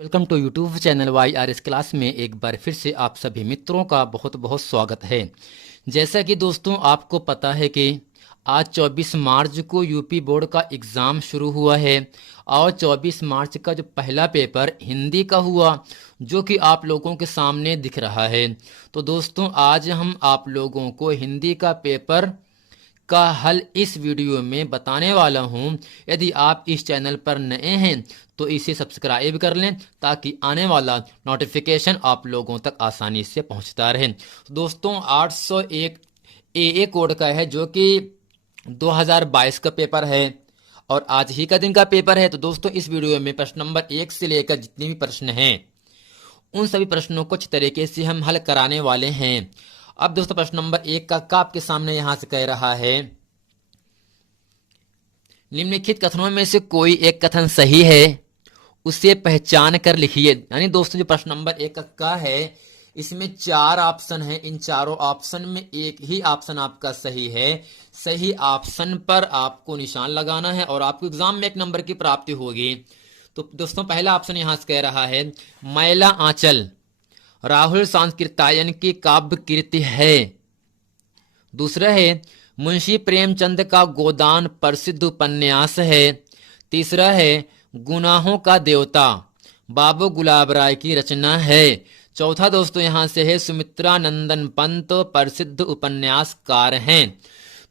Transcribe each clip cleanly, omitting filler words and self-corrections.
Welcome to YouTube channel Y R S class में एक बार फिर से आप सभी मित्रों का बहुत बहुत स्वागत है। जैसा कि दोस्तों आपको पता है कि आज 24 मार्च को यूपी बोर्ड का एग्ज़ाम शुरू हुआ है और 24 मार्च का जो पहला पेपर हिंदी का हुआ जो कि आप लोगों के सामने दिख रहा है। तो दोस्तों आज हम आप लोगों को हिंदी का पेपर का हल इस वीडियो में बताने वाला हूं। यदि आप इस चैनल पर नए हैं तो इसे सब्सक्राइब कर लें ताकि आने वाला नोटिफिकेशन आप लोगों तक आसानी से पहुंचता रहे। दोस्तों 801 ए कोड का है जो कि 2022 का पेपर है और आज ही का दिन का पेपर है। तो दोस्तों इस वीडियो में प्रश्न नंबर 1 से लेकर जितने भी प्रश्न हैं उन सभी प्रश्नों को अच्छी तरीके से हम हल कराने वाले हैं। अब दोस्तों प्रश्न नंबर 1 का आपके सामने यहां से कह रहा है, निम्नलिखित कथनों में से कोई एक कथन सही है, उसे पहचान कर लिखिए। यानी दोस्तों जो प्रश्न नंबर 1 का है इसमें 4 ऑप्शन है, इन चारों ऑप्शन में एक ही ऑप्शन आपका सही है। सही ऑप्शन पर आपको निशान लगाना है और आपको एग्जाम में 1 नंबर की प्राप्ति होगी। तो दोस्तों पहला ऑप्शन यहां से कह रहा है, मैला आंचल राहुल सांस्कृतायन की काव्य कृति है। दूसरा है, मुंशी प्रेमचंद का गोदान प्रसिद्ध उपन्यास है। तीसरा है, गुनाहों का देवता बाबू गुलाब राय की रचना है। चौथा दोस्तों यहां से है, सुमित्रा नंदन पंत प्रसिद्ध उपन्यासकार हैं।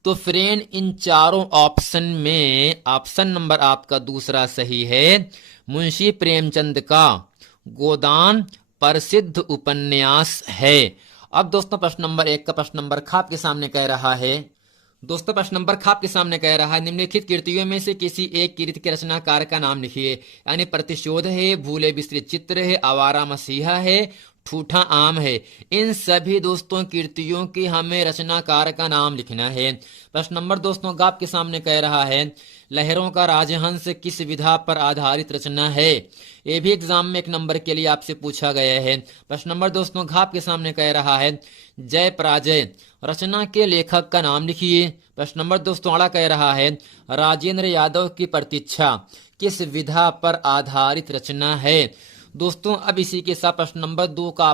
तो फ्रेंड इन चारों ऑप्शन में ऑप्शन नंबर आपका दूसरा सही है, मुंशी प्रेमचंद का गोदान प्रसिद्ध उपन्यास है। अब दोस्तों प्रश्न नंबर 1 का प्रश्न नंबर ख आपके सामने कह रहा है, दोस्तों प्रश्न नंबर ख आपके सामने कह रहा है, निम्नलिखित कृतियों में से किसी एक कृति के रचनाकार का नाम लिखिए। यानी प्रतिशोध है, भूले बिसरे चित्र है, आवारा मसीहा है, ठूठा आम है। इन सभी दोस्तों कृतियों की हमें रचनाकार का नाम लिखना है। प्रश्न नंबर दोस्तों ग आपके सामने कह रहा है, लहरों का राजहंस किस विधा पर आधारित रचना है। ये भी एग्जाम में 1 नंबर के लिए आपसे पूछा गया है। प्रश्न नंबर दोस्तों घ आपके सामने कह रहा है, जय पराजय रचना के लेखक का नाम लिखिए। प्रश्न नंबर दोस्तों अड़ा कह रहा है, राजेंद्र यादव की प्रतीक्षा किस विधा पर आधारित रचना है। दोस्तों अब इसी के साथ प्रश्न नंबर 2 का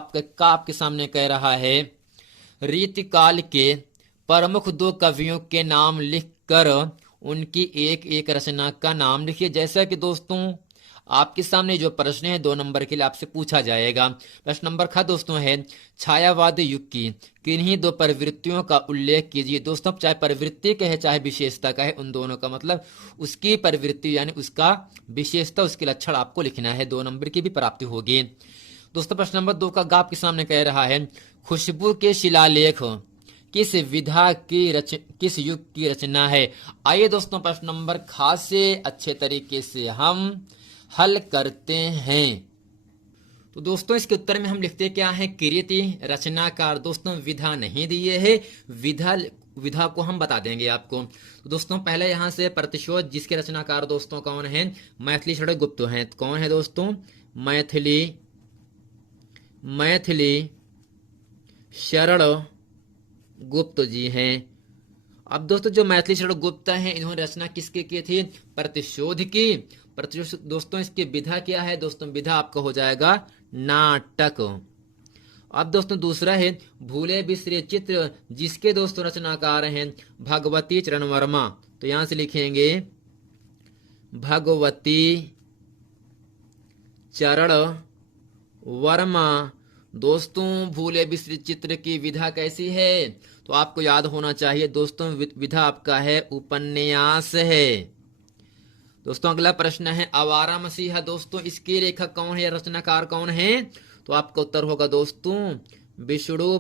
आपके सामने कह रहा है, रीतिकाल के प्रमुख 2 कवियों के नाम लिखकर उनकी एक एक रचना का नाम लिखिए। जैसा कि दोस्तों आपके सामने जो प्रश्न है 2 नंबर के लिए आपसे पूछा जाएगा। प्रश्न नंबर ख दोस्तों है, छायावाद युग की किन्हीं 2 प्रवृत्तियों का उल्लेख कीजिए। दोस्तों चाहे प्रवृत्ति का है चाहे विशेषता का है, उन दोनों का मतलब उसकी प्रवृत्ति यानी उसका विशेषता उसके लक्षण आपको लिखना है, 2 नंबर की भी प्राप्ति होगी। दोस्तों प्रश्न नंबर 2 का ग आपके सामने कह रहा है, खुशबू के शिलालेख किस विधा की किस युग की रचना है। आइए दोस्तों प्रश्न नंबर ख से अच्छे तरीके से हम हल करते हैं। तो दोस्तों इसके उत्तर में हम लिखते क्या है, कृति रचनाकार। दोस्तों विधा नहीं दिए है, विधा को हम बता देंगे आपको। तो दोस्तों पहले यहां से प्रतिशोध जिसके रचनाकार दोस्तों कौन है, मैथिली शरण गुप्त हैं। कौन है दोस्तों, मैथिली शरण गुप्त जी हैं। अब दोस्तों जो मैथिली शरण गुप्त हैं इन्होंने रचना किसके की थी, प्रतिशोध की। प्रतिशोध दोस्तों इसकी विधा क्या है, दोस्तों विधा आपका हो जाएगा नाटक। अब दोस्तों दूसरा है, भूले बिसरे चित्र जिसके दोस्तों रचनाकार हैं भगवती चरण वर्मा। तो यहां से लिखेंगे भगवती चरण वर्मा। दोस्तों भूले बिसरे चित्र की विधा कैसी है, तो आपको याद होना चाहिए दोस्तों विधा आपका है उपन्यास है। दोस्तों अगला प्रश्न है, आवारा मसीहा। दोस्तों इसके लेखक कौन है, रचनाकार कौन है, तो आपका उत्तर होगा दोस्तों विष्णु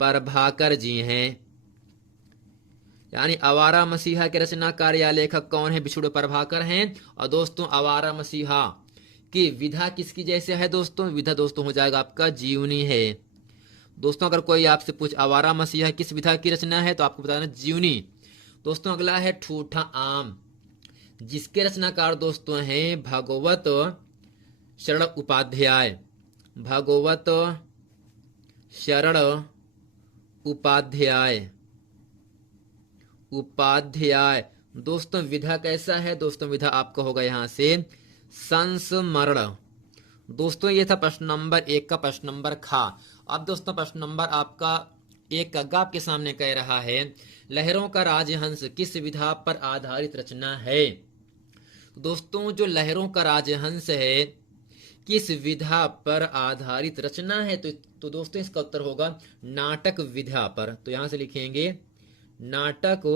प्रभाकर जी हैं। यानी आवारा मसीहा के रचनाकार या लेखक कौन है, विष्णु प्रभाकर हैं। और दोस्तों आवारा मसीहा की विधा किसकी जैसे है, दोस्तों विधा दोस्तों हो जाएगा आपका जीवनी है। दोस्तों अगर कोई आपसे पूछ आवारा मसीहा किस विधा की रचना है तो आपको बताना जीवनी। दोस्तों अगला है ठूठा आम जिसके रचनाकार दोस्तों हैं भागवत शरण उपाध्याय। दोस्तों विधा कैसा है, दोस्तों विधा आपका होगा यहां से संस्मरण। दोस्तों ये था प्रश्न नंबर 1 का प्रश्न नंबर खा। अब दोस्तों प्रश्न नंबर आपका 1 का आपके सामने कह रहा है लहरों का राजहंस किस विधा पर आधारित रचना है। दोस्तों जो लहरों का राजहंस है किस विधा पर आधारित रचना है, तो दोस्तों इसका उत्तर होगा नाटक विधा पर। तो यहां से लिखेंगे नाटक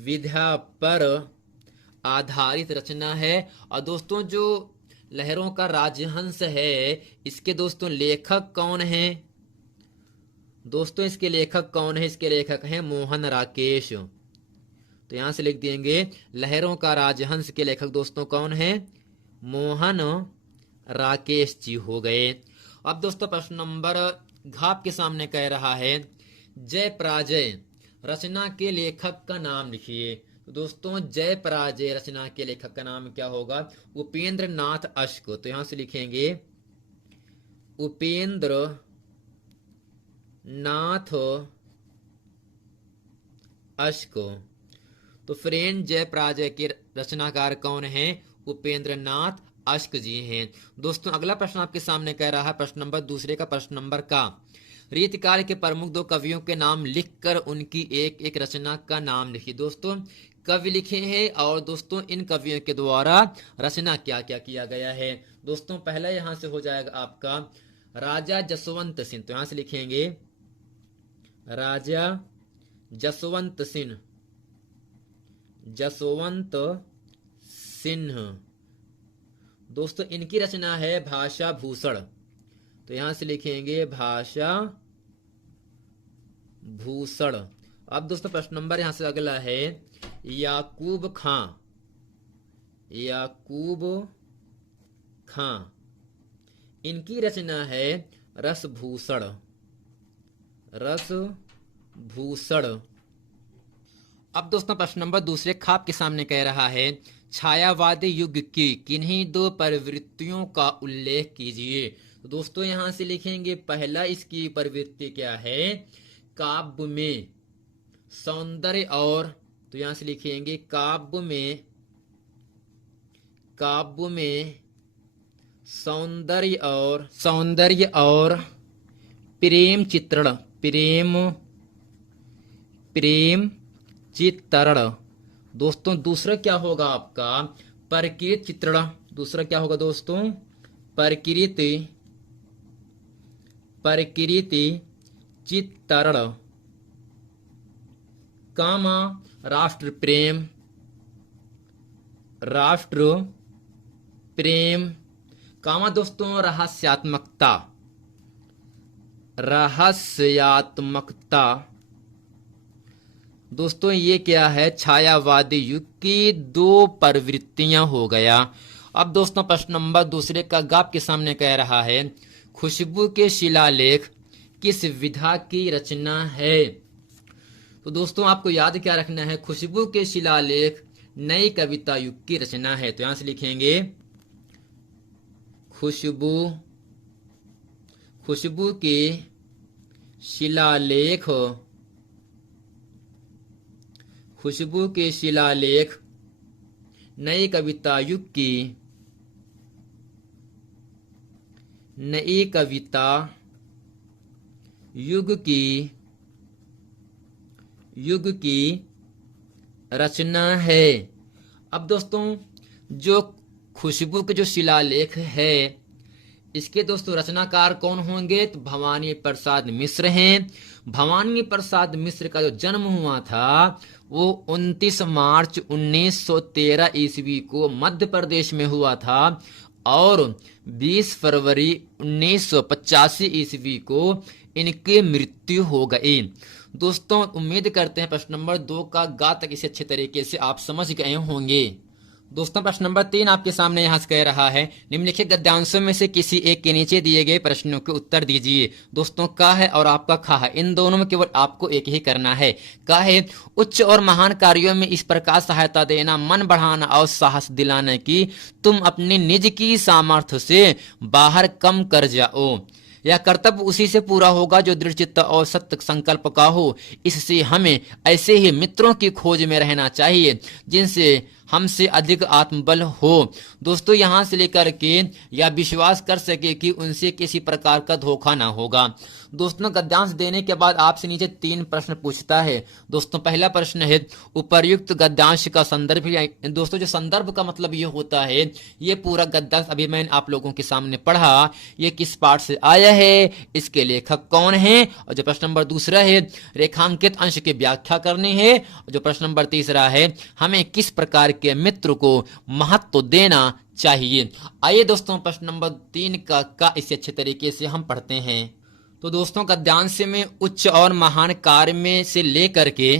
विधा पर आधारित रचना है। और दोस्तों जो लहरों का राजहंस है इसके दोस्तों लेखक कौन हैं? दोस्तों इसके लेखक कौन है? इसके लेखक हैं मोहन राकेश। तो यहां से लिख देंगे लहरों का राजहंस के लेखक दोस्तों कौन है? मोहन राकेश जी हो गए। अब दोस्तों प्रश्न नंबर घाप के सामने कह रहा है जय पराजय रचना के लेखक का नाम लिखिए। तो दोस्तों जय पराजय रचना के लेखक का नाम क्या होगा? उपेंद्र नाथ अश्क। तो यहां से लिखेंगे उपेंद्र नाथ अश्क। तो फ्रेंड जय पराजय के रचनाकार कौन हैं? उपेंद्र नाथ अश्क जी हैं। दोस्तों अगला प्रश्न आपके सामने कह रहा है प्रश्न नंबर 2 का प्रश्न नंबर का रीतिकाल के प्रमुख 2 कवियों के नाम लिखकर उनकी एक एक रचना का नाम लिखिए। दोस्तों कवि लिखे हैं और दोस्तों इन कवियों के द्वारा रचना क्या क्या किया गया है। दोस्तों पहला यहां से हो जाएगा आपका राजा जसवंत सिंह। तो यहां से लिखेंगे राजा जसवंत सिंह, जसवंत सिंह। दोस्तों इनकी रचना है भाषा भूषण। तो यहां से लिखेंगे भाषा भूषण। अब दोस्तों प्रश्न नंबर यहां से अगला है याकूब खां। याकूब खां इनकी रचना है रसभूषण, रसभूषण। अब दोस्तों प्रश्न नंबर 2 खाप के सामने कह रहा है छायावादी युग की किन्हीं 2 प्रवृत्तियों का उल्लेख कीजिए। तो दोस्तों यहां से लिखेंगे पहला इसकी प्रवृत्ति क्या है? काव्य में सौंदर्य और, तो यहां से लिखेंगे काव्य में सौंदर्य और प्रेम चित्रण, प्रेम चित्रण। दोस्तों दूसरा क्या होगा आपका? प्रकृति चित्रण। दूसरा क्या होगा दोस्तों? प्रकृति चित्रण। कामा राष्ट्र प्रेम। कामा दोस्तों रहस्यात्मकता। दोस्तों ये क्या है? छायावादी युग की 2 प्रवृत्तियां हो गया। अब दोस्तों प्रश्न नंबर 2 का गाप के सामने कह रहा है खुशबू के शिलालेख किस विधा की रचना है। तो दोस्तों आपको याद क्या रखना है? खुशबू के शिलालेख नई कविता युग की रचना है। तो यहां से लिखेंगे खुशबू के शिलालेख, खुशबू के शिलालेख नई कविता युग की, नई कविता युग की रचना है। अब दोस्तों जो खुशबू के जो शिलालेख है इसके दोस्तों रचनाकार कौन होंगे? तो भवानी प्रसाद मिश्र हैं। भवानी प्रसाद मिश्र का जो जन्म हुआ था वो 29 मार्च 1913 ईस्वी को मध्य प्रदेश में हुआ था और 20 फरवरी 1985 ईस्वी को इनकी मृत्यु हो गई। दोस्तों उम्मीद करते हैं प्रश्न नंबर 2 का गा तक इसे अच्छे तरीके से आप समझ गए होंगे। दोस्तों प्रश्न नंबर 3 आपके सामने यहाँ से कह रहा है निम्नलिखित गद्यांशों में से किसी एक के नीचे दिए गए प्रश्नों के उत्तर दीजिए। दोस्तों का है और आपका खा है, इन दोनों में केवल आपको एक ही करना है। का है उच्च और महान कार्यों में इस प्रकार सहायता देना, मन बढ़ाना और साहस दिलाना कि तुम अपने निज की सामर्थ्य से बाहर कम कर जाओ। यह कर्तव्य उसी से पूरा होगा जो दृढ़चित्त और सत्य संकल्प का हो। इससे हमें ऐसे ही मित्रों की खोज में रहना चाहिए जिनसे हमसे अधिक आत्मबल हो। दोस्तों यहां से लेकर के या विश्वास कर सके कि उनसे किसी प्रकार का धोखा ना होगा। दोस्तों गद्यांश देने के बाद आपसे नीचे 3 प्रश्न पूछता है। दोस्तों पहला प्रश्न है उपर्युक्त गद्यांश का संदर्भ। दोस्तों जो संदर्भ का मतलब ये होता है, ये पूरा गद्यांश अभी मैंने आप लोगों के सामने पढ़ा, ये किस पाठ से आया है, इसके लेखक कौन है। और जो प्रश्न नंबर दूसरा है रेखांकित अंश की व्याख्या करनी है। जो प्रश्न नंबर तीसरा है हमें किस प्रकार के मित्र को महत्व देना चाहिए। आइए दोस्तों प्रश्न नंबर 3 का इसे अच्छे तरीके से हम पढ़ते हैं। तो दोस्तों गद्यांश में उच्च और महान कार्य में से लेकर के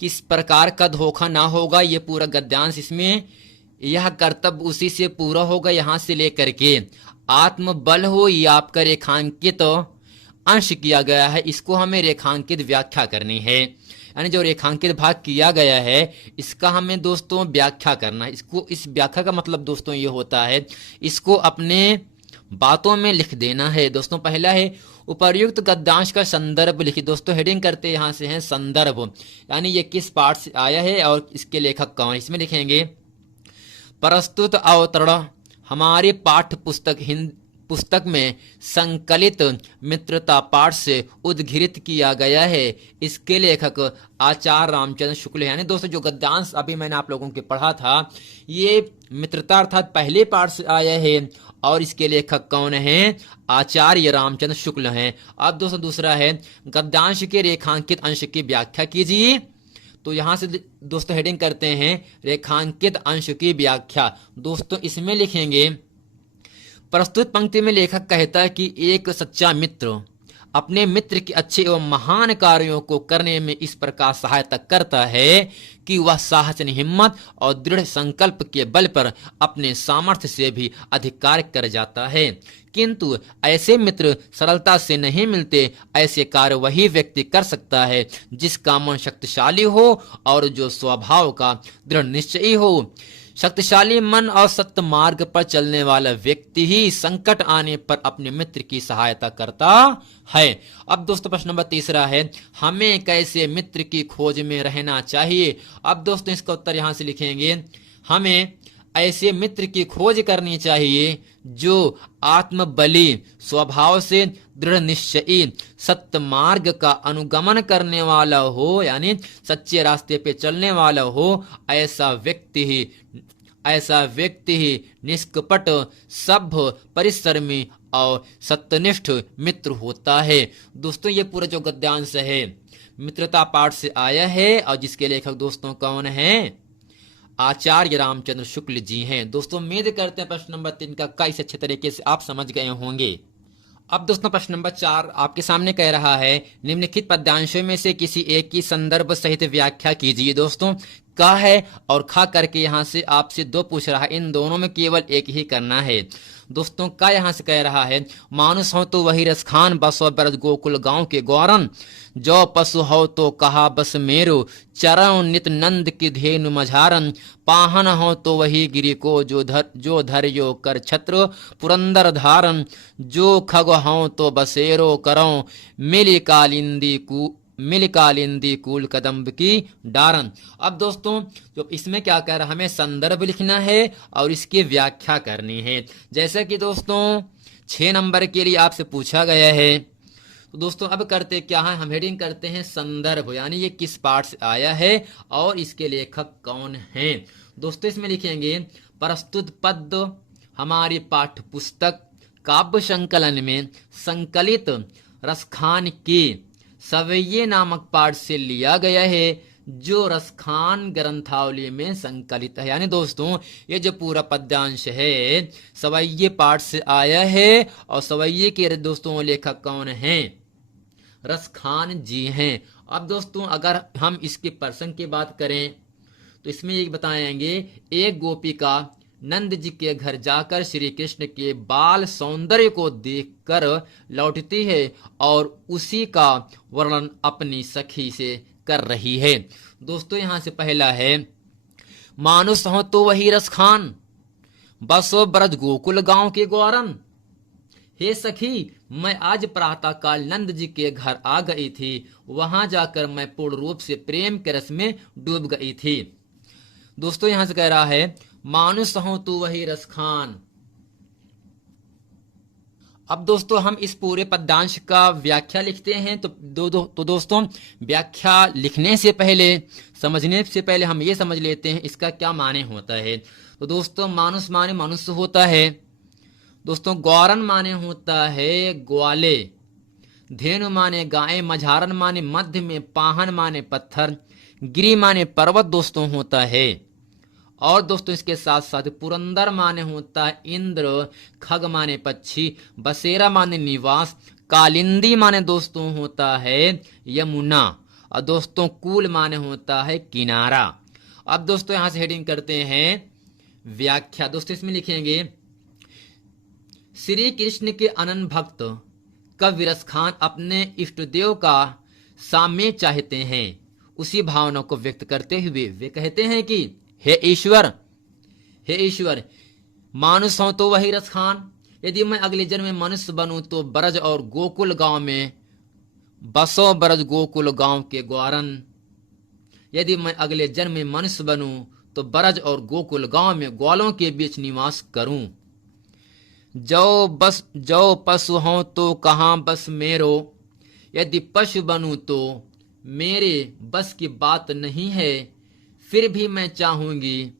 किस प्रकार का धोखा ना होगा, ये पूरा गद्यांश इसमें यह कर्तव्य उसी से पूरा होगा। यहां से लेकर के आत्मबल हो ये आपका रेखांकित अंश किया गया है, इसको हमें रेखांकित व्याख्या करनी है। यानी जो रेखांकित भाग किया गया है इसका हमें दोस्तों व्याख्या करना है। इसको इस व्याख्या का मतलब दोस्तों ये होता है इसको अपने बातों में लिख देना है। दोस्तों पहला है उपर्युक्त गद्यांश का संदर्भ लिखिए। दोस्तों हेडिंग करते यहां से है संदर्भ, यानी ये किस पाठ से आया है और इसके लेखक कौन। इसमें लिखेंगे प्रस्तुत अवतरण हमारी पाठ्य पुस्तक में संकलित मित्रता पाठ से उद्घृत किया गया है। इसके लेखक आचार्य रामचंद्र शुक्ल है। यानी दोस्तों जो गद्यांश अभी मैंने आप लोगों के पढ़ा था ये मित्रता अर्थात पहले पाठ से आया है और इसके लेखक कौन है, आचार्य रामचंद्र शुक्ल हैं। अब दोस्तों दूसरा है गद्यांश के रेखांकित अंश की व्याख्या कीजिए। तो यहां से दोस्तों हेडिंग करते हैं रेखांकित अंश की व्याख्या। दोस्तों इसमें लिखेंगे प्रस्तुत पंक्ति में लेखक कहता है कि एक सच्चा मित्र अपने मित्र के अच्छे एवं महान कार्यों को करने में इस प्रकार सहायता करता है कि वह साहस हिम्मत और दृढ़ संकल्प के बल पर अपने सामर्थ्य से भी अधिक कार्य कर जाता है। किंतु ऐसे मित्र सरलता से नहीं मिलते। ऐसे कार्य वही व्यक्ति कर सकता है जिसका मन शक्तिशाली हो और जो स्वभाव का दृढ़ निश्चयी हो। शक्तिशाली मन और सत्य मार्ग पर चलने वाला व्यक्ति ही संकट आने पर अपने मित्र की सहायता करता है। अब दोस्तों प्रश्न नंबर तीसरा है हमें कैसे मित्र की खोज में रहना चाहिए। अब दोस्तों इसका उत्तर यहां से लिखेंगे हमें ऐसे मित्र की खोज करनी चाहिए जो आत्मबली स्वभाव से दृढ़ निश्चयी सत्य मार्ग का अनुगमन करने वाला हो, यानी सच्चे रास्ते पे चलने वाला हो। ऐसा व्यक्ति ही निष्कपट सभ्य परिश्रमी और सत्यनिष्ठ मित्र होता है। दोस्तों ये पूरा जो गद्यांश है मित्रता पाठ से आया है और जिसके लेखक दोस्तों कौन है, आचार्य रामचंद्र शुक्ल जी हैं। दोस्तों उम्मीद करते हैं प्रश्न नंबर 3 का इस अच्छे तरीके से आप समझ गए होंगे। अब दोस्तों प्रश्न नंबर 4 आपके सामने कह रहा है निम्नलिखित पद्यांशों में से किसी एक की संदर्भ सहित व्याख्या कीजिए। दोस्तों का है और खा करके यहाँ से आपसे 2 पूछ रहा है, इन दोनों में केवल एक ही करना है। दोस्तों का यहाँ से कह रहा है मानुष हो तो वही रस खान बसो बरस गोकुल गांव के गौरन, जो पशु हो तो कहा बस मेरो चरण नित नंद की धेनु मझारन, पाहन हो तो वही गिरी को जो धर्यो कर छत्र पुरंदर धारन, जो खग हो तो बसेरो करो मिल कालिंदी कूल कदम्ब की डारन। अब दोस्तों जो इसमें क्या कह रहा है हमें संदर्भ लिखना है और इसकी व्याख्या करनी है। जैसे कि दोस्तों 6 नंबर के लिए आपसे पूछा गया है। तो दोस्तों अब करते क्या है, हम हेडिंग करते हैं संदर्भ, यानी ये किस पाठ से आया है और इसके लेखक कौन हैं। दोस्तों इसमें लिखेंगे प्रस्तुत पद हमारी पाठ्य पुस्तक काव्य संकलन में संकलित रसखान की सवैये नामक पाठ से लिया गया है, जो रसखान ग्रंथावली में संकलित है। यानी दोस्तों ये जो पूरा पद्यांश है सवैये पाठ से आया है और सवैये के दोस्तों लेखक कौन हैं, रसखान जी हैं। अब दोस्तों अगर हम इसके प्रसंग की बात करें तो इसमें ये बताएंगे एक गोपिका नंद जी के घर जाकर श्री कृष्ण के बाल सौंदर्य को देखकर लौटती है और उसी का वर्णन अपनी सखी से कर रही है। दोस्तों यहां से पहला है मानुष हो तो वही रसखान बसो ब्रज गोकुल गांव के गौरन, हे सखी मैं आज प्रातः काल नंद जी के घर आ गई थी, वहां जाकर मैं पूर्ण रूप से प्रेम के रस में डूब गई थी। दोस्तों यहां से कह रहा है मानुष हो तू वही रस खान। अब दोस्तों हम इस पूरे पद्यांश का व्याख्या लिखते हैं। तो दोस्तों व्याख्या लिखने से पहले, समझने से पहले हम ये समझ लेते हैं इसका क्या माने होता है। तो दोस्तों मानुष माने मनुष्य होता है। दोस्तों गौरन माने होता है ग्वाले, धेनु माने गाय, मझारन माने मध्य में, पाहन माने पत्थर, गिरी माने पर्वत दोस्तों होता है। और दोस्तों इसके साथ साथ पुरंदर माने होता है इंद्र, खग माने पक्षी, बसेरा माने निवास, कालिंदी माने दोस्तों होता है यमुना, और दोस्तों कूल माने होता है किनारा। अब दोस्तों यहां से हेडिंग करते हैं व्याख्या। दोस्तों इसमें लिखेंगे श्री कृष्ण के अनन्य भक्त कवि रस खान अपने इष्ट देव का साम्य चाहते हैं। उसी भावना को व्यक्त करते हुए वे कहते हैं कि हे ईश्वर, मानुष हो तो वही रस खान। यदि मैं अगले जन्म में मनुष्य बनूं तो ब्रज और गोकुल गांव में बसो, ब्रज गोकुल गांव के ग्वारन। यदि मैं अगले जन्म में मनुष्य बनूं तो ब्रज और गोकुल गांव में ग्वालों के बीच निवास करूं। जो पशु हो तो कहां बस मेरो, यदि पशु बनूं तो मेरे बस की बात नहीं है। फिर भी मैं चाहूंगी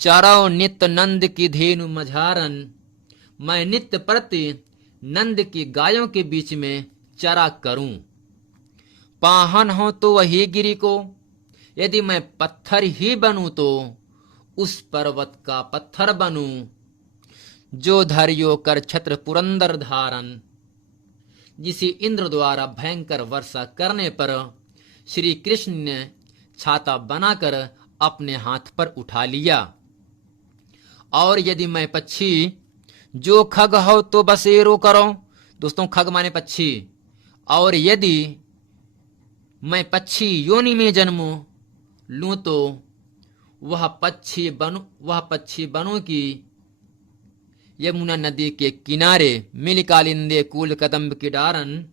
चरो नित्य नंद की धेनु मझारन, मैं नित्य प्रति नंद की गायों के बीच में चरा करूं। पाहन हो तो वही गिरी को, यदि मैं पत्थर ही बनूं तो उस पर्वत का पत्थर बनूं। जो धरियो कर छत्र पुरंदर धारन, जिसे इंद्र द्वारा भयंकर वर्षा करने पर श्री कृष्ण ने छाता बनाकर अपने हाथ पर उठा लिया। और यदि मैं पक्षी, जो खग हो तो बसेरो करो। दोस्तों खग माने पक्षी। और यदि मैं पक्षी योनि में जन्म लूं तो वह पक्षी बनूं की यमुना नदी के किनारे मिल कालिंदे कूल कदम्ब की डारन।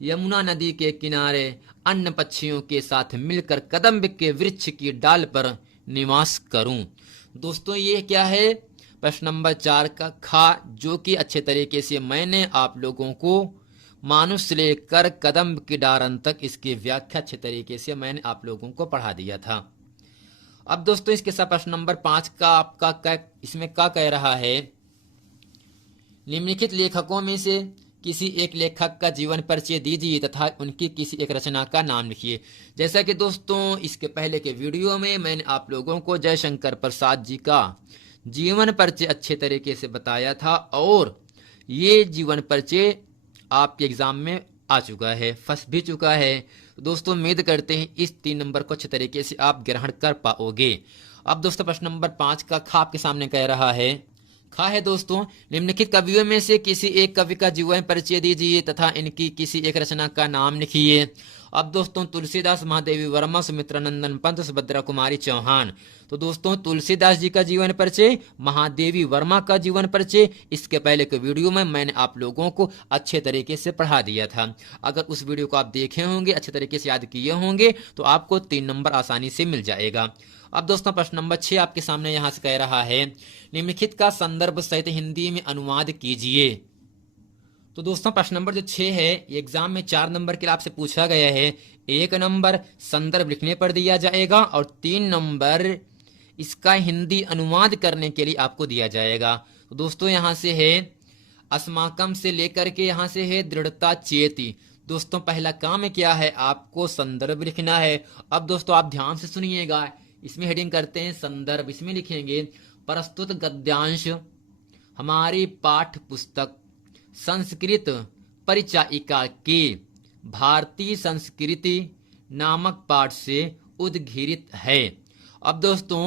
यमुना नदी के किनारे अन्य पक्षियों के साथ मिलकर कदम्ब के वृक्ष की डाल पर निवास करूं। दोस्तों ये क्या है, प्रश्न नंबर 4 का खा, जो कि अच्छे तरीके से मैंने आप लोगों को मानुष से लेकर कदम्ब की डारन तक इसकी व्याख्या अच्छे तरीके से मैंने आप लोगों को पढ़ा दिया था। अब दोस्तों इसके साथ प्रश्न नंबर 5 का आपका इसमें क्या कह रहा है, निम्नलिखित लेखकों में से किसी एक लेखक का जीवन परिचय दीजिए तथा उनकी किसी एक रचना का नाम लिखिए। जैसा कि दोस्तों इसके पहले के वीडियो में मैंने आप लोगों को जयशंकर प्रसाद जी का जीवन परिचय अच्छे तरीके से बताया था, और ये जीवन परिचय आपके एग्जाम में आ चुका है, फंस भी चुका है। दोस्तों उम्मीद करते हैं इस 3 नंबर को अच्छे तरीके से आप ग्रहण कर पाओगे। अब दोस्तों प्रश्न नंबर 5 का खा आपके सामने कह रहा है, खा है दोस्तों निम्नलिखित कवियों में से किसी एक कवि का जीवन परिचय दीजिए तथा इनकी किसी एक रचना का नाम लिखिए। अब दोस्तों तुलसीदास, महादेवी वर्मा, सुमित्रा नंदन पंत, सुभद्रा कुमारी चौहान। तो दोस्तों तुलसीदास जी का जीवन परिचय, महादेवी वर्मा का जीवन परिचय इसके पहले के वीडियो में मैंने आप लोगों को अच्छे तरीके से पढ़ा दिया था। अगर उस वीडियो को आप देखे होंगे, अच्छे तरीके से याद किए होंगे, तो आपको 3 नंबर आसानी से मिल जाएगा। अब दोस्तों प्रश्न नंबर 6 आपके सामने यहां से कह रहा है, निम्नलिखित का संदर्भ सहित हिंदी में अनुवाद कीजिए। तो दोस्तों प्रश्न नंबर जो 6 है, ये एग्जाम में 4 नंबर के लिए आपसे पूछा गया है। 1 नंबर संदर्भ लिखने पर दिया जाएगा और 3 नंबर इसका हिंदी अनुवाद करने के लिए आपको दिया जाएगा। तो दोस्तों यहां से है अस्माकम से लेकर के यहां से है दृढ़ता चेती। दोस्तों पहला काम क्या है, आपको संदर्भ लिखना है। अब दोस्तों आप ध्यान से सुनिएगा, इसमें हेडिंग करते हैं संदर्भ। इसमें लिखेंगे प्रस्तुत गद्यांश हमारी पाठ्य पुस्तक संस्कृत परिचायिका के भारतीय संस्कृति नामक पाठ से उद्घृत है। अब दोस्तों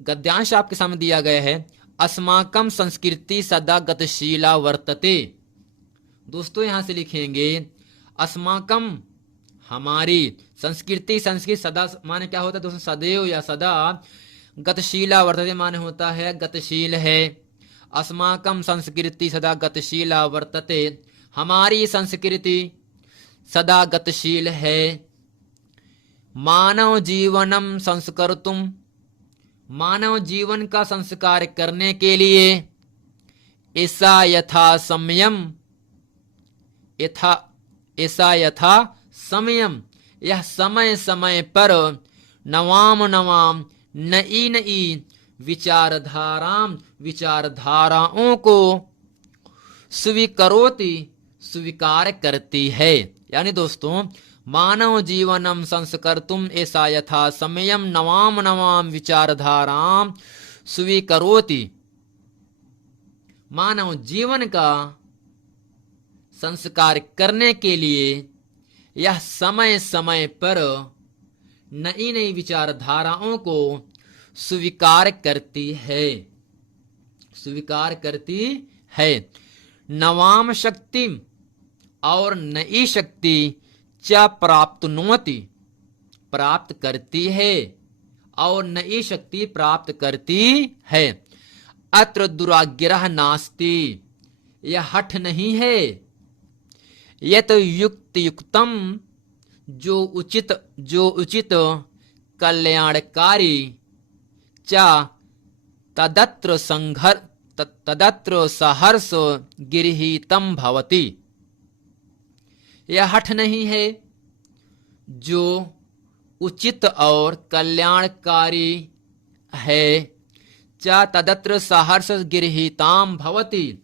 गद्यांश आपके सामने दिया गया है, अस्माकम संस्कृति सदा गतिशीला वर्तते। दोस्तों यहां से लिखेंगे अस्माकम हमारी संस्कृति, संस्कृत सदा माने क्या होता है दोस्तों, सदैव या सदा, गतिशीला वर्तते माने होता है गतिशील है। अस्माकम संस्कृति सदा गतिशीला वर्तते, हमारी संस्कृति सदा गतिशील है। मानव जीवनम संस्कर्तुम मानव जीवन का संस्कार करने के लिए ऐसा यथा समयम यह समय समय पर नवाम नई नई विचारधाराओं को स्वीकार करती है। यानी दोस्तों, मानव जीवनम संस्कर्तुम ऐसा यथा समयम नवाम विचारधाराम स्वीकरोति। मानव जीवन का संस्कार करने के लिए यह समय समय पर नई नई विचारधाराओं को स्वीकार करती है। नवाम शक्ति और नई शक्ति च प्राप्त करती है और नई शक्ति प्राप्त करती है। अत्र दुराग्रह नास्ति, यह हठ नहीं है। यत युक्तम जो उचित कल्याणकारी च तदत्र सहर्ष गृहीतम भवति। यह हठ नहीं है जो उचित और कल्याणकारी है। च तदत्र सहर्ष गृहीताम भवति,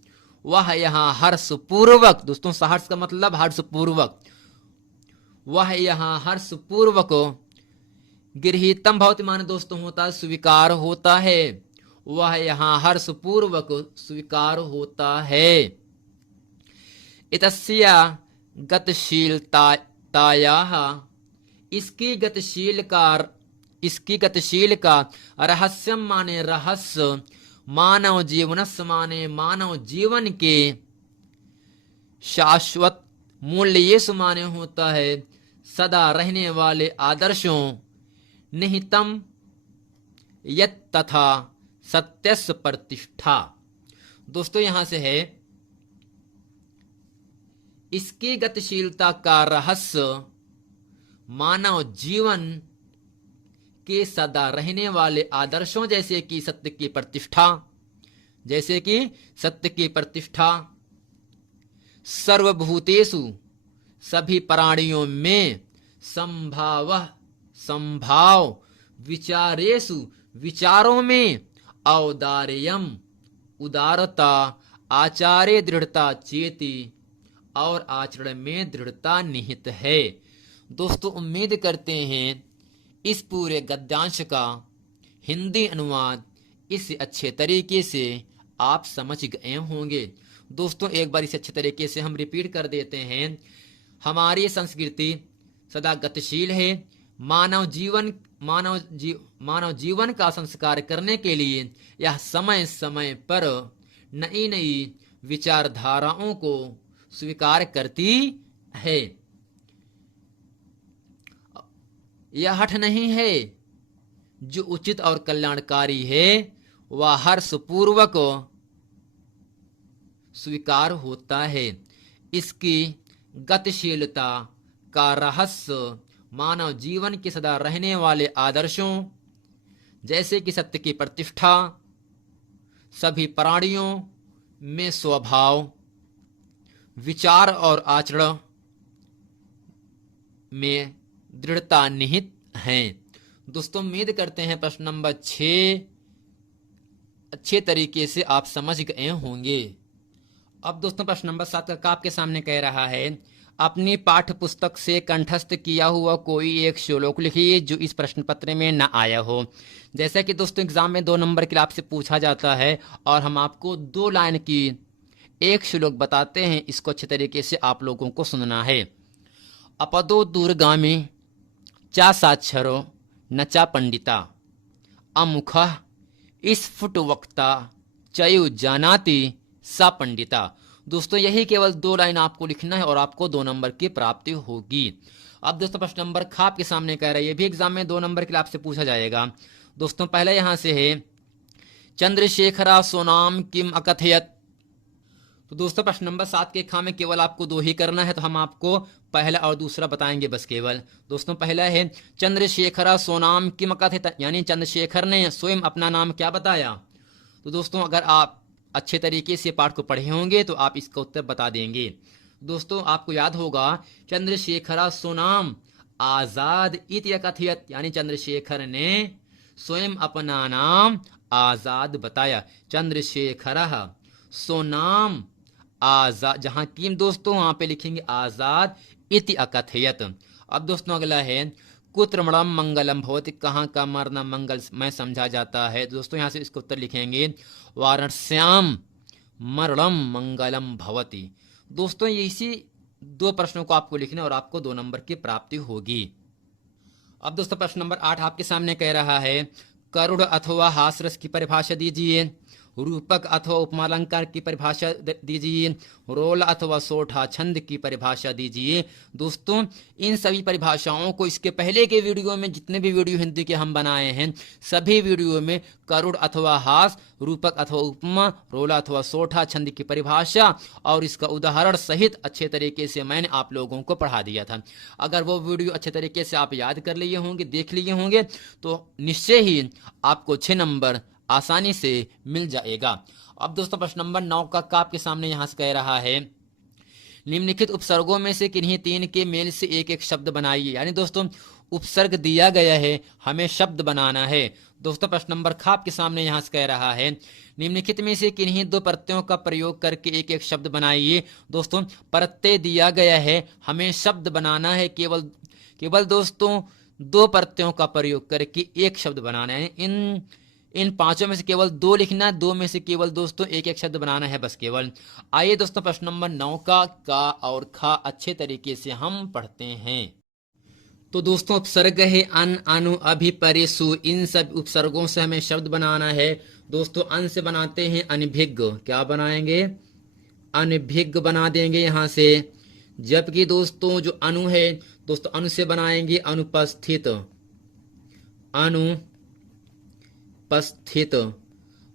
वह यहाँ हर्ष पूर्वक, दोस्तों सहर्ष का मतलब हर्ष पूर्वक, वह यहाँ हर्ष पूर्वक गृहीतम भवति माने दोस्तों होता स्वीकार होता है। वह यहाँ हर्ष पूर्वक स्वीकार होता है। इतस्य गतिशीलतायाः, इसकी गतिशील का रहस्यम माने रहस्य, मानव जीवनस्य माने मानव जीवन के शाश्वत मूल्येषु माने होता है सदा रहने वाले आदर्शों, निहितम यत् तथा सत्यस्य प्रतिष्ठा। दोस्तों यहां से है इसकी गतिशीलता का रहस्य मानव जीवन के सदा रहने वाले आदर्शों, जैसे कि सत्य की प्रतिष्ठा, सर्वभूतेषु सभी प्राणियों में, संभाव विचारेषु विचारों में, औदार्यम उदारता, आचार्य दृढ़ता चेति और आचरण में दृढ़ता निहित है। दोस्तों उम्मीद करते हैं इस पूरे गद्यांश का हिंदी अनुवाद इस अच्छे तरीके से आप समझ गए होंगे। दोस्तों एक बार इसे अच्छे तरीके से हम रिपीट कर देते हैं। हमारी संस्कृति सदा गतिशील है। मानव जीवन का संस्कार करने के लिए यह समय समय पर नई नई विचारधाराओं को स्वीकार करती है। यह हठ नहीं है, जो उचित और कल्याणकारी है वह हर्षपूर्वक स्वीकार होता है। इसकी गतिशीलता का रहस्य मानव जीवन के सदा रहने वाले आदर्शों, जैसे कि सत्य की प्रतिष्ठा, सभी प्राणियों में स्वभाव, विचार और आचरण में दृढ़ता निहित है। दोस्तों उम्मीद करते हैं प्रश्न नंबर 6 अच्छे तरीके से आप समझ गए होंगे। अब दोस्तों प्रश्न नंबर 7 का आपके सामने कह रहा है, अपनी पाठ्य पुस्तक से कंठस्थ किया हुआ कोई एक श्लोक लिखिए जो इस प्रश्न पत्र में न आया हो। जैसा कि दोस्तों एग्जाम में 2 नंबर के लिए आपसे पूछा जाता है और हम आपको 2 लाइन की एक श्लोक बताते हैं, इसको अच्छे तरीके से आप लोगों को सुनना है। अपदो दूरगामी चा साक्षरो न चा पंडिता, अमुखः स्फुट वक्ता चयु जानाति सा पंडिता। दोस्तों यही केवल 2 लाइन आपको लिखना है और आपको 2 नंबर की प्राप्ति होगी। अब दोस्तों प्रश्न नंबर ख आपके सामने कह रहा है, ये भी एग्जाम में 2 नंबर के लिए आपसे पूछा जाएगा। दोस्तों पहले यहां से है, चंद्रशेखरा सोनाम किम अकथयत। तो दोस्तों प्रश्न नंबर 7 के खा में केवल आपको 2 ही करना है, तो हम आपको पहला और दूसरा बताएंगे बस केवल। दोस्तों पहला है चंद्रशेखर सोनाम किम कथित, यानी चंद्रशेखर ने स्वयं अपना नाम क्या बताया। तो दोस्तों अगर आप अच्छे तरीके से पाठ को पढ़े होंगे तो आप इसका उत्तर बता देंगे। दोस्तों आपको याद होगा चंद्रशेखर सोनाम आजाद इति कथियत, यानी चंद्रशेखर ने स्वयं अपना नाम आजाद बताया। चंद्रशेखर सोनाम आजाद, जहां की दोस्तों वहां पे लिखेंगे आजाद इति अकथयत। अब दोस्तों अगला है कुत्रमणम मंगलम भवति, कहाँ का मरना मंगल में समझा जाता है। दोस्तों यहां से इसको उत्तर लिखेंगे वाराणस्याम मरणम मंगलम भवति। दोस्तों ये इसी 2 प्रश्नों को आपको लिखना और आपको 2 नंबर की प्राप्ति होगी। अब दोस्तों प्रश्न नंबर 8 आपके सामने कह रहा है करुण अथवा हास्यरस की परिभाषा दीजिए, रूपक अथवा उपमालंकार की परिभाषा दीजिए, रोल अथवा सोठा छंद की परिभाषा दीजिए। दोस्तों इन सभी परिभाषाओं को इसके पहले के वीडियो में, जितने भी वीडियो हिंदी के हम बनाए हैं, सभी वीडियो में करुण अथवा हास, रूपक अथवा उपमा, रोल अथवा सोठा छंद की परिभाषा और इसका उदाहरण सहित अच्छे तरीके से मैंने आप लोगों को पढ़ा दिया था। अगर वो वीडियो अच्छे तरीके से आप याद कर लिए होंगे, देख लिए होंगे, तो निश्चय ही आपको 6 नंबर आसानी से मिल जाएगा। अब दोस्तों प्रश्न नंबर 9 का आपके सामने यहां से कह रहा है निम्नलिखित उपसर्गों में से किन्हीं 3 के मेल से एक एक शब्द बनाइए, यानी दोस्तों उपसर्ग दिया गया है, हमें शब्द बनाना है। दोस्तों प्रश्न नंबर ख आपके सामने यहां से कह रहा है निम्नलिखित में से किन्हीं 2 प्रत्ययों का प्रयोग करके एक एक शब्द बनाइए। दोस्तों प्रत्यय दिया गया है, हमें शब्द बनाना है, केवल दोस्तों 2 प्रत्ययों का प्रयोग करके एक शब्द बनाना है। इन 5 में से केवल 2 लिखना, 2 में से केवल दोस्तों एक एक शब्द बनाना है बस केवल। आइए दोस्तों प्रश्न नंबर 9 का और खा अच्छे तरीके से हम पढ़ते हैं। तो दोस्तों उपसर्ग है अन, अनु, अभि, परि, सु, इन सब उपसर्गों से हमें शब्द बनाना है। दोस्तों अन से बनाते हैं अनभिज्ञ, क्या बनाएंगे, अनभिज्ञ बना देंगे यहां से। जबकि दोस्तों जो अनु है, दोस्तों अनु से बनाएंगे अनुपस्थित, अनुपस्थित।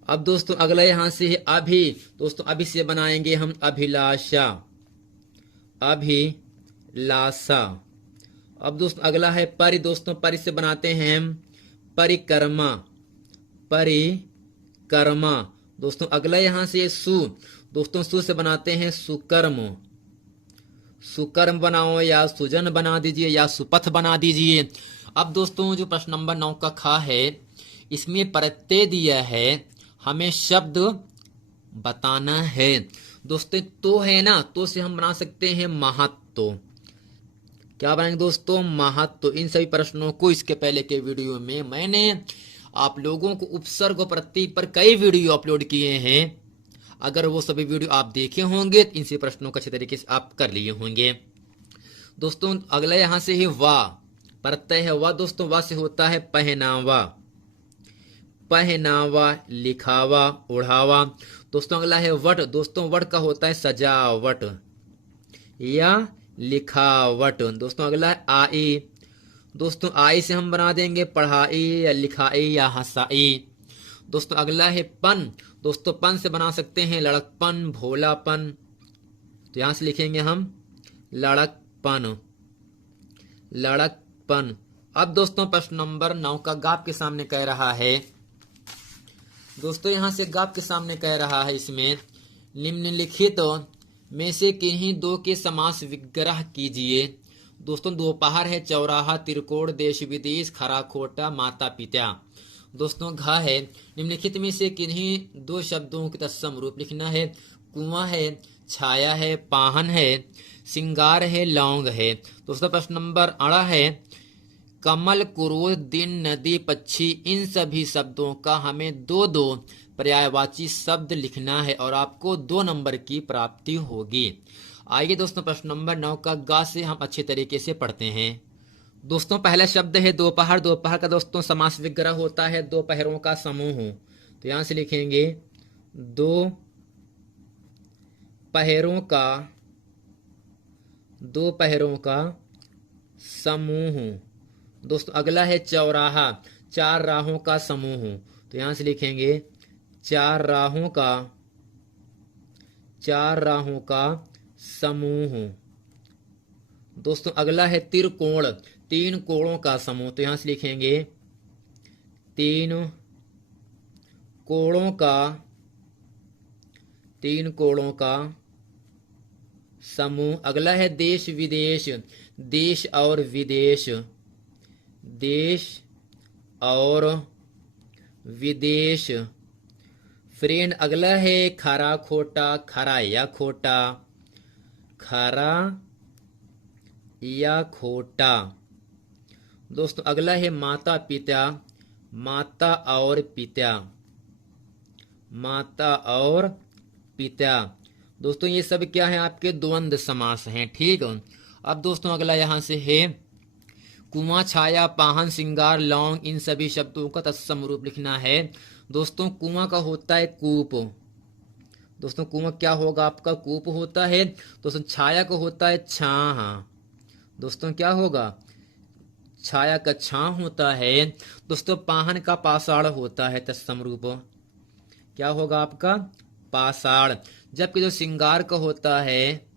अब दोस्तों अगला यहां से है अभि, दोस्तों अभि से बनाएंगे हम अभिलाषा, अभिलाषा। अब दोस्तों अगला है परि, दोस्तों परि से बनाते हैं हम परिक्रमा, परिक्रमा। दोस्तों अगला यहां से सु, दोस्तों सु से बनाते हैं सुकर्म, सुकर्म बनाओ या सुजन बना दीजिए या सुपथ बना दीजिए। अब दोस्तों जो प्रश्न नंबर 9 का खा है, इसमें प्रत्यय दिया है, हमें शब्द बताना है। दोस्तों तो है ना, तो से हम बना सकते हैं महत्व, क्या बनाएंगे दोस्तों, महत्व। इन सभी प्रश्नों को इसके पहले के वीडियो में मैंने आप लोगों को उपसर्ग और प्रत्यय पर कई वीडियो अपलोड किए हैं। अगर वो सभी वीडियो आप देखे होंगे तो इन सभी प्रश्नों को अच्छे तरीके से आप कर लिए होंगे। दोस्तों अगला यहां से है वा, प्रत्यय है वा। दोस्तों वा से होता है पहनावा, पहनावा, लिखावा, ओढ़ावा। दोस्तों अगला है वट, दोस्तों वट का होता है सजावट या लिखावट। दोस्तों अगला है आई, दोस्तों आई से हम बना देंगे पढ़ाई या लिखाई या हंसाई। दोस्तों अगला है पन, दोस्तों पन से बना सकते हैं लड़कपन, भोलापन, तो यहां से लिखेंगे हम लड़कपन, लड़कपन। अब दोस्तों प्रश्न नंबर 9 का गाप के सामने कह रहा है, दोस्तों यहां से गाप के सामने कह रहा है इसमें निम्नलिखित में से किन्हीं 2 के समास विग्रह कीजिए। दोस्तों दोपहर है, चौराहा, त्रिकोण, देश विदेश, खरा खोटा, माता पिता। दोस्तों घा है, निम्नलिखित में से किन्हीं 2 शब्दों के तत्सम रूप लिखना है। कुआं है, छाया है, पाहन है, सिंगार है, लौंग है। दोस्तों प्रश्न नंबर 18 है कमल, क्रोध, दिन, नदी, पक्षी, इन सभी शब्दों का हमें 2-2 पर्यायवाची शब्द लिखना है और आपको 2 नंबर की प्राप्ति होगी। आइए दोस्तों प्रश्न नंबर 9 का गा से हम अच्छे तरीके से पढ़ते हैं। दोस्तों पहला शब्द है दोपहर, दोपहर का दोस्तों समास विग्रह होता है 2 पहरों का समूह, तो यहां से लिखेंगे 2 पहरों का, 2 पहरों का समूह। दोस्तों अगला है चौराहा, 4 राहों का समूह, तो यहां से लिखेंगे 4 राहों का 4 राहों का समूह। दोस्तों अगला है त्रिकोण, 3 कोणों का समूह। तो यहां से लिखेंगे 3 कोणों का, 3 कोणों का समूह। अगला है देश विदेश, देश और विदेश, देश और विदेश। फ्रेंड अगला है खरा खोटा, खरा या खोटा, खरा या खोटा। दोस्तों अगला है माता पिता, माता और पिता, माता और पिता। दोस्तों ये सब क्या है, आपके द्वंद्व समास हैं। ठीक। अब दोस्तों अगला यहां से है कुआं, छाया, पाहन, सिंगार, लौंग, इन सभी शब्दों का तत्सम रूप लिखना है। दोस्तों कुआं का होता है कूप। दोस्तों कुआं क्या होगा आपका, कूप होता है। दोस्तों छाया का होता है छाह। दोस्तों क्या होगा, छाया का छाह होता है। दोस्तों पाहन का पाषाण होता है तत्सम रूप, क्या होगा आपका, पाषाण। जबकि जो सिंगार का होता है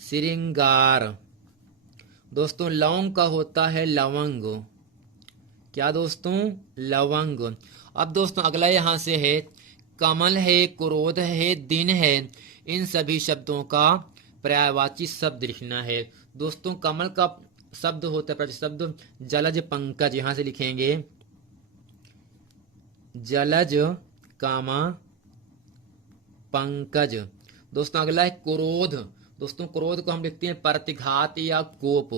श्रृंगार। दोस्तों लौंग का होता है लवंग, क्या दोस्तों, लवंग। अब दोस्तों अगला यहां से है कमल है, क्रोध है, दिन है, इन सभी शब्दों का पर्यायवाची शब्द लिखना है। दोस्तों कमल का शब्द होता है प्रतिशब्द जलज पंकज, यहां से लिखेंगे जलज कामा पंकज। दोस्तों अगला है क्रोध। दोस्तों क्रोध को हम लिखते हैं प्रतिघात या कोप,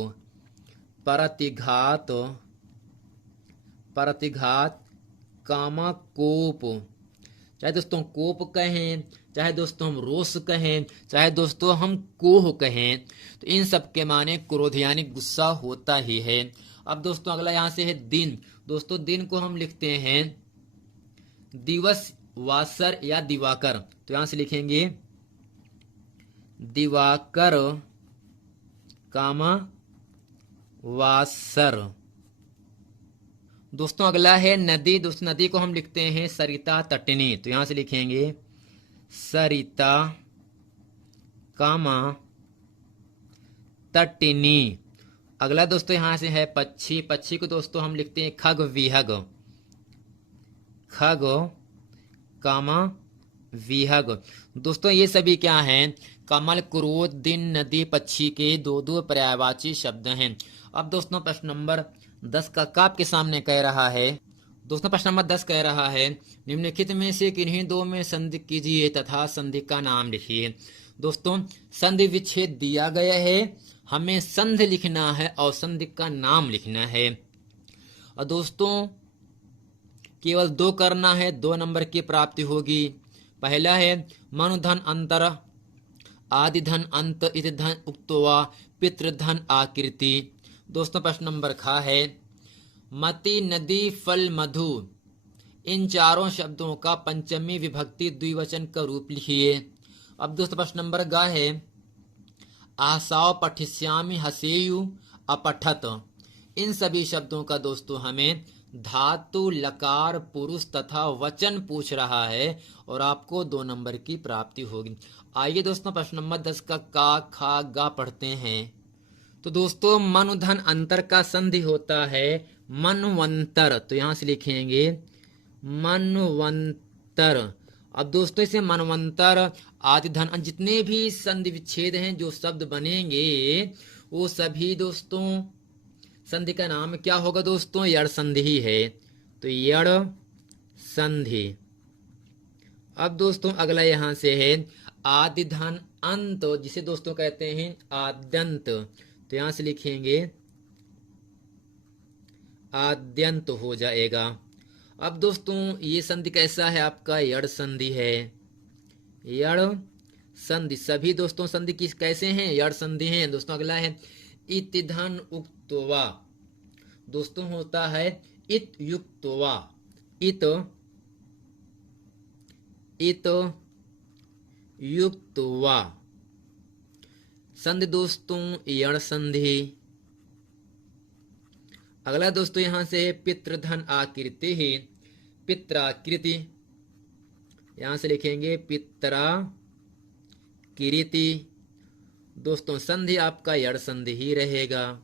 प्रतिघात, प्रतिघात कामा कोप। चाहे दोस्तों कोप कहें, चाहे दोस्तों हम रोष कहें, चाहे दोस्तों हम कोह कहें, तो इन सब के माने क्रोध यानी गुस्सा होता ही है। अब दोस्तों अगला यहां से है दिन। दोस्तों दिन को हम लिखते हैं दिवस, वासर या दिवाकर। तो यहां से लिखेंगे दिवाकर कामा वासर। दोस्तों अगला है नदी। दोस्तों नदी को हम लिखते हैं सरिता तटनी। तो यहां से लिखेंगे सरिता कामा तटनी। अगला दोस्तों यहां से है पक्षी। पक्षी को दोस्तों हम लिखते हैं खग विहग, खग कामा विहग। दोस्तों ये सभी क्या हैं, कमल, क्रोध, दिन, नदी, पक्षी के दो दो पर्यायवाची शब्द हैं। अब दोस्तों प्रश्न नंबर 10 का आपके सामने कह रहा है। दोस्तों प्रश्न नंबर 10 कह रहा है निम्नलिखित में से किन्हीं दो में संधि कीजिए तथा संधि का नाम लिखिए। दोस्तों संधि विच्छेद दिया गया है, हमें संधि लिखना है और संधि का नाम लिखना है। और दोस्तों केवल 2 करना है, 2 नंबर की प्राप्ति होगी। पहला है मनुधन अंतर, आदि धन अंत, इति धन उक्तवा, पितृधन आकृति। दोस्तों प्रश्न नंबर खा है मति, नदी, फल, मधु, इन चारों शब्दों का पंचमी विभक्ति द्विवचन का रूप लिखिए। अब दोस्तों प्रश्न नंबर गा है आसाव पठिष्यामि हसेयु अपठत, इन सभी शब्दों का दोस्तों हमें धातु, लकार, पुरुष तथा वचन पूछ रहा है और आपको 2 नंबर की प्राप्ति होगी। आइए दोस्तों प्रश्न नंबर 10 का खा गा पढ़ते हैं। तो दोस्तों मनुधन अंतर का संधि होता है मनवंतर। तो यहां से लिखेंगे मनवंतर। अब दोस्तों इसे मनवंतर, आदि धन, जितने भी संधि विच्छेद हैं जो शब्द बनेंगे वो सभी दोस्तों संधि का नाम क्या होगा दोस्तों, यड़ संधि ही है। तो यड़ संधि। अब दोस्तों अगला यहां से है आदि धन अंत, जिसे दोस्तों कहते हैं आद्यंत। तो यहां से लिखेंगे आद्यंत हो जाएगा। अब दोस्तों ये संधि कैसा है आपका, यड़ संधि है, यड़ संधि। सभी दोस्तों संधि किस कैसे हैं, यड़ संधि हैं। दोस्तों अगला है इति धन उक्तवा। दोस्तों होता है इत युक्तवा, इत युक्तवा। संधि दोस्तों यड़ संधि। अगला दोस्तों यहां से है पितृधन आकृति ही, पित्राकृति। यहां से लिखेंगे पित्राकृति। कीर्ति। दोस्तों संधि आपका यड़ संधि ही रहेगा,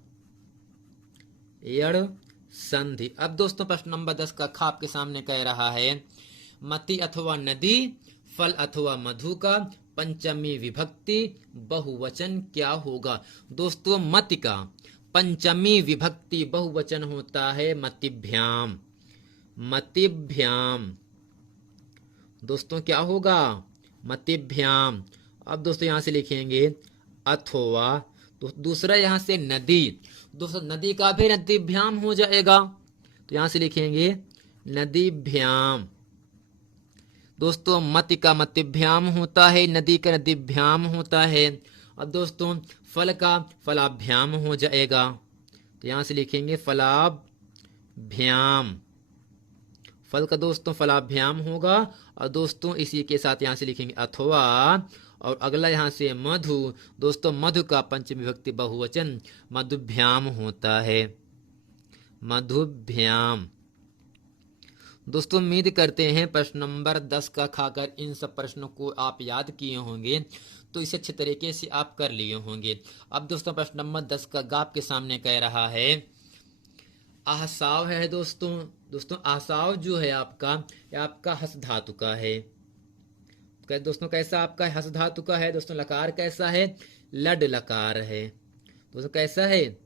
यड़ संधि। अब दोस्तों प्रश्न नंबर 10 का ख आपके सामने कह रहा है मति अथवा नदी, फल अथवा मधु का पंचमी विभक्ति बहुवचन क्या होगा। दोस्तों मति का पंचमी विभक्ति बहुवचन होता है मतिभ्याम, मतिभ्याम। दोस्तों क्या होगा, मतिभ्याम। अब दोस्तों यहां से लिखेंगे अथवा, तो दूसरा यहां से नदी, दोस्तों नदी का भी नदीभ्याम हो जाएगा, तो यहां से लिखेंगे नदीभ्याम। दोस्तों मति का मतिभ्याम होता है, नदी का नदीभ्याम होता है। अब दोस्तों फल का फलाभ्याम हो जाएगा, तो यहां से लिखेंगे फलाभ्याम। फल का दोस्तों फलाभ्याम होगा, और दोस्तों इसी के साथ यहां से लिखेंगे अथवा, और अगला यहां से मधु। दोस्तों मधु का पंचमी विभक्ति बहुवचन मधुभ्याम होता है, मधुभ्याम। दोस्तों उम्मीद करते हैं प्रश्न नंबर 10 का खाकर इन सब प्रश्नों को आप याद किए होंगे, तो इसे अच्छे तरीके से आप कर लिए होंगे। अब दोस्तों प्रश्न नंबर 10 का ग आपके सामने कह रहा है आहसाव है। दोस्तों आहसाव जो है आपका, यह आपका हस धातु का है। दोस्तों कैसा आपका हस धातु का है। दोस्तों लकार कैसा है, लड लकार है। दोस्तों कैसा है,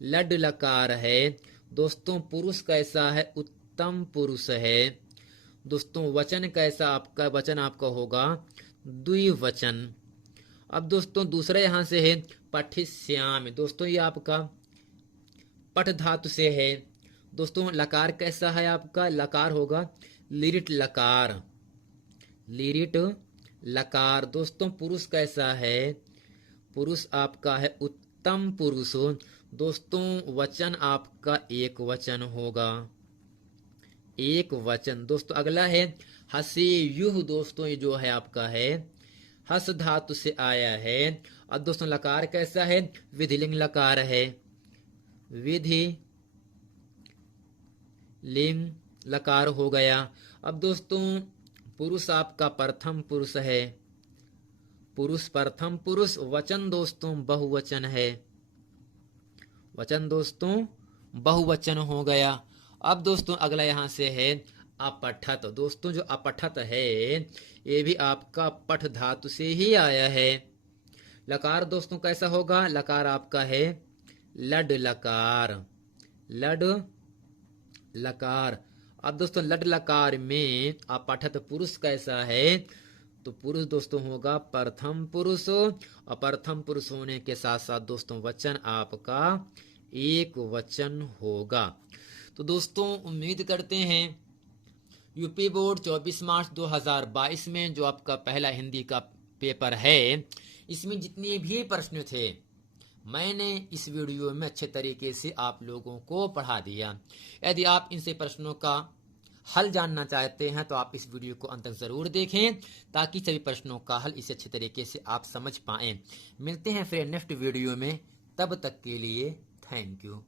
लड लकार है। दोस्तों पुरुष कैसा है, उत्तम पुरुष है। दोस्तों वचन कैसा आपका, वचन आपका होगा द्विवचन। अब दोस्तों दूसरा यहां से है पठिष्यामि। दोस्तों ये आपका पठ धातु से है। दोस्तों लकार कैसा है आपका, लकार होगा लिरिट लकार, लिरिट लकार। दोस्तों पुरुष कैसा है, पुरुष आपका है उत्तम पुरुष। दोस्तों वचन आपका एक वचन होगा, एक वचन। दोस्तों अगला है हसेयुः। दोस्तों ये जो है आपका है हस धातु से आया है। अब दोस्तों लकार कैसा है, विधिलिंग लकार है, विधि लिंग लकार हो गया। अब दोस्तों पुरुष आपका प्रथम पुरुष है, पुरुष प्रथम पुरुष। वचन दोस्तों बहुवचन है, वचन दोस्तों बहुवचन हो गया। अब दोस्तों अगला यहां से है अपठत। दोस्तों जो अपठत है ये भी आपका पठ धातु से ही आया है। लकार दोस्तों कैसा होगा, लकार आपका है लड लकार, लड लकार। अब दोस्तों लड लकार में अपठत पुरुष कैसा है, तो पुरुष दोस्तों होगा प्रथम पुरुष, और प्रथम पुरुष होने के साथ साथ दोस्तों वचन आपका एक वचन होगा। तो दोस्तों उम्मीद करते हैं यूपी बोर्ड 24 मार्च 2022 में जो आपका पहला हिंदी का पेपर है, इसमें जितने भी प्रश्न थे मैंने इस वीडियो में अच्छे तरीके से आप लोगों को पढ़ा दिया। यदि आप इनसे प्रश्नों का हल जानना चाहते हैं तो आप इस वीडियो को अंत तक जरूर देखें, ताकि सभी प्रश्नों का हल इसे अच्छे तरीके से आप समझ पाएं। मिलते हैं फिर नेक्स्ट वीडियो में, तब तक के लिए थैंक यू।